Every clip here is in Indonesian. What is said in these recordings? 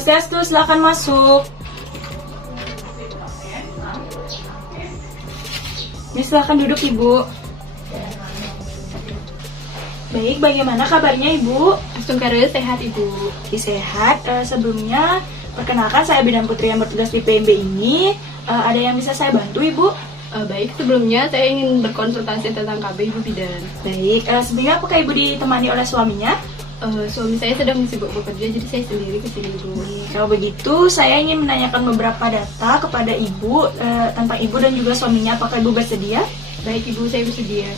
Swastiastu, silakan masuk. Ya, silakan duduk Ibu. Baik, bagaimana kabarnya Ibu? Astungkara sehat Ibu. Sehat. Sebelumnya, perkenalkan saya Bidan Putri yang bertugas di PMB ini. Ada yang bisa saya bantu Ibu? Baik, sebelumnya saya ingin berkonsultasi tentang KB Ibu Bidan. Baik, sebelumnya apakah Ibu ditemani oleh suaminya? Suami saya sedang sibuk bekerja, jadi saya sendiri ke sini Ibu. Kalau begitu, saya ingin menanyakan beberapa data kepada Ibu tentang Ibu dan juga suaminya. Apakah Ibu bersedia? Baik Ibu, saya bersedia.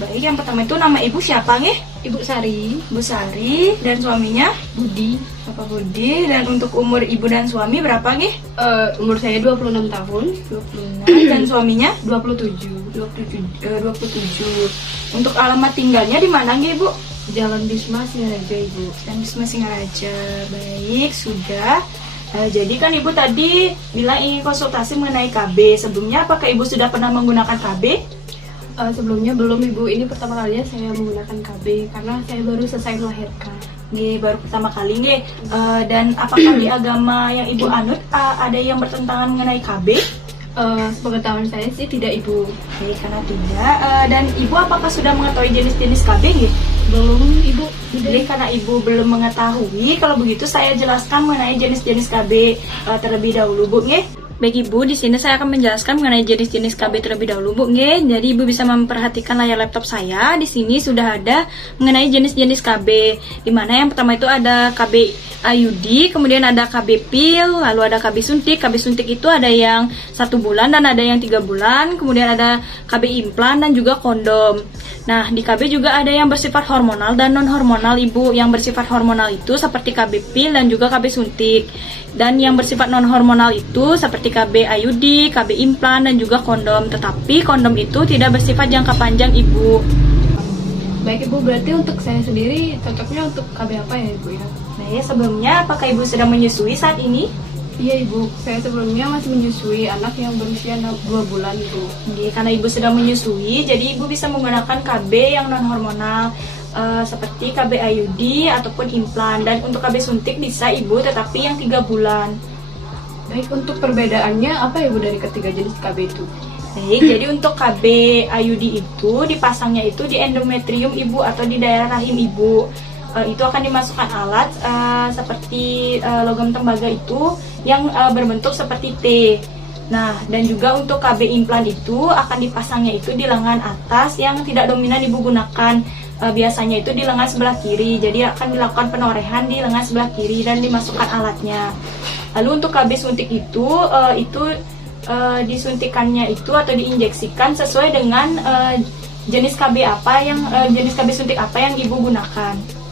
Baik, yang pertama itu nama Ibu siapa nggih? Ibu Sari, Bu Sari, dan suaminya Budi. Bapak Budi. Dan untuk umur Ibu dan suami berapa nggih? Umur saya 26 tahun, 26. Dan suaminya 27. 27. Untuk alamat tinggalnya di mana nggih Ibu? Jalan Bisma Singaraja Ibu. Dan Bisma Singaraja. Baik, sudah. Jadi kan Ibu tadi bilang ingin konsultasi mengenai KB. Sebelumnya apakah Ibu sudah pernah menggunakan KB? Sebelumnya belum Ibu, ini pertama kalinya saya menggunakan KB karena saya baru selesai melahirkan. Nih, baru pertama kali nih. Dan apakah di agama yang Ibu anut ada yang bertentangan mengenai KB? Sepengetahuan saya sih tidak Ibu. Oke, karena tidak. Dan Ibu apakah sudah mengetahui jenis-jenis KB nih? Belum Ibu. Jadi karena Ibu belum mengetahui, kalau begitu saya jelaskan mengenai jenis-jenis KB terlebih dahulu, Bu, nggih. Baik Ibu, di sini saya akan menjelaskan mengenai jenis-jenis KB terlebih dahulu, Bu, nggih. Jadi Ibu bisa memperhatikan layar laptop saya. Di sini sudah ada mengenai jenis-jenis KB. Di mana yang pertama itu ada KB IUD, kemudian ada KB pil, lalu ada KB suntik. KB suntik itu ada yang 1 bulan dan ada yang 3 bulan. Kemudian ada KB implan dan juga kondom. Nah, di KB juga ada yang bersifat hormonal dan non-hormonal, Ibu. Yang bersifat hormonal itu seperti KB pil dan juga KB suntik. Dan yang bersifat non-hormonal itu seperti KB IUD, KB implan, dan juga kondom. Tetapi kondom itu tidak bersifat jangka panjang, Ibu. Baik Ibu, berarti untuk saya sendiri cocoknya untuk KB apa ya Ibu ya? Nah ya, sebelumnya apakah Ibu sedang menyusui saat ini? Iya Ibu, saya sebelumnya masih menyusui anak yang berusia 2 bulan Ibu. Karena Ibu sedang menyusui, jadi Ibu bisa menggunakan KB yang non-hormonal seperti KB IUD ataupun implan. Dan untuk KB suntik bisa Ibu, tetapi yang 3 bulan. Baik, untuk perbedaannya apa Ibu dari ketiga jenis KB itu? Baik, jadi untuk KB IUD itu dipasangnya itu di endometrium Ibu atau di daerah rahim Ibu. Itu akan dimasukkan alat seperti logam tembaga itu yang berbentuk seperti T. Nah, dan juga untuk KB implan itu akan dipasangnya itu di lengan atas yang tidak dominan Ibu gunakan. Biasanya itu di lengan sebelah kiri. Jadi akan dilakukan penorehan di lengan sebelah kiri dan dimasukkan alatnya. Lalu untuk KB suntik itu disuntikannya itu atau diinjeksikan sesuai dengan jenis KB suntik apa yang Ibu gunakan.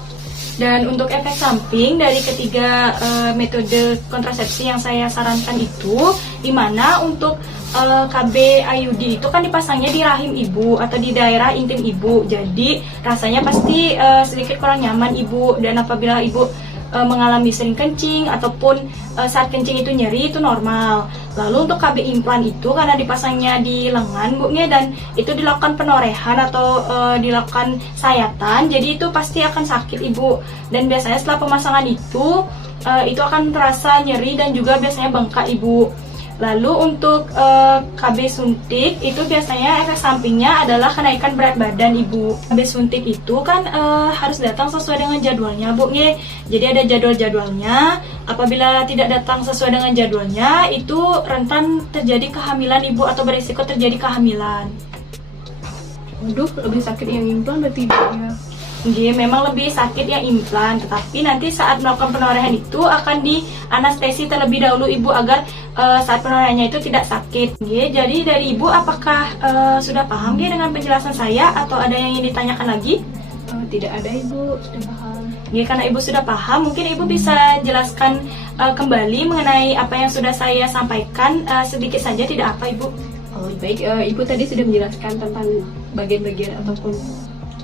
Dan untuk efek samping dari ketiga metode kontrasepsi yang saya sarankan itu, dimana untuk KB IUD itu kan dipasangnya di rahim Ibu atau di daerah intim Ibu. Jadi rasanya pasti sedikit kurang nyaman Ibu. Dan apabila Ibu mengalami sering kencing ataupun saat kencing itu nyeri, itu normal. Lalu untuk KB implan itu karena dipasangnya di lengan Bu, dan itu dilakukan penorehan atau dilakukan sayatan, jadi itu pasti akan sakit Ibu. Dan biasanya setelah pemasangan itu akan terasa nyeri dan juga biasanya bengkak Ibu. Lalu untuk KB suntik itu biasanya efek sampingnya adalah kenaikan berat badan Ibu. KB suntik itu kan harus datang sesuai dengan jadwalnya Bu. Jadi ada jadwal-jadwalnya. Apabila tidak datang sesuai dengan jadwalnya, itu rentan terjadi kehamilan Ibu atau berisiko terjadi kehamilan. Waduh, lebih sakit yang implan berarti ya? Memang lebih sakit yang implan, tetapi nanti saat melakukan penorehan itu akan di anestesi terlebih dahulu Ibu agar saat penorehannya itu tidak sakit. Jadi dari Ibu apakah sudah paham dengan penjelasan saya atau ada yang ingin ditanyakan lagi? Tidak ada Ibu, sudah paham. Karena Ibu sudah paham, mungkin Ibu bisa jelaskan kembali mengenai apa yang sudah saya sampaikan sedikit saja, tidak apa Ibu? Oh baik, Ibu tadi sudah menjelaskan tentang bagian-bagian ataupun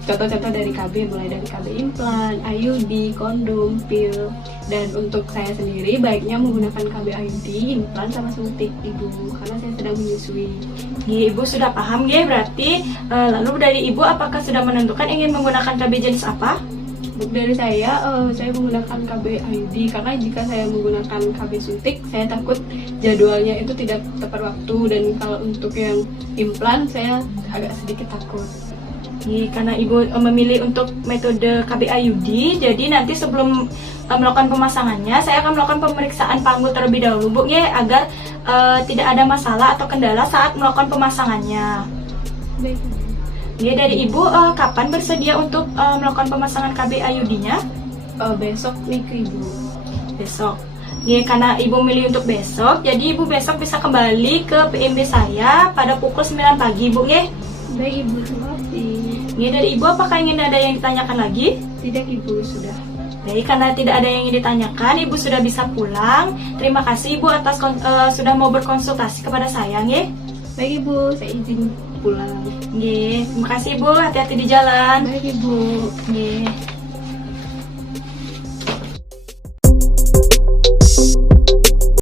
contoh-contoh dari KB, mulai dari KB implan, IUD, kondom, pil. Dan untuk saya sendiri baiknya menggunakan KB IUD, implan, sama suntik Ibu, karena saya sedang menyusui. Ibu sudah paham berarti. Lalu dari Ibu apakah sudah menentukan ingin menggunakan KB jenis apa? Untuk dari saya menggunakan KB IUD karena jika saya menggunakan KB suntik, saya takut jadwalnya itu tidak tepat waktu, dan kalau untuk yang implan saya agak sedikit takut. Karena ibu memilih untuk metode KB IUD, jadi nanti sebelum melakukan pemasangannya, saya akan melakukan pemeriksaan panggul terlebih dahulu, Bu, agar tidak ada masalah atau kendala saat melakukan pemasangannya. Baik. Dari ibu, kapan bersedia untuk melakukan pemasangan KB IUD-nya? Besok nih ke ibu. Besok. Karena ibu milih untuk besok, jadi ibu besok bisa kembali ke PMB saya pada pukul 9 pagi, Bu. Baik ibu, terima kasih. Dari ibu, apakah ingin ada yang ditanyakan lagi? Tidak ibu, sudah. Baik, karena tidak ada yang ingin ditanyakan, ibu sudah bisa pulang. Terima kasih ibu atas sudah mau berkonsultasi kepada saya. Baik ibu, saya izin pulang. Terima kasih ibu, hati-hati di jalan. Baik ibu.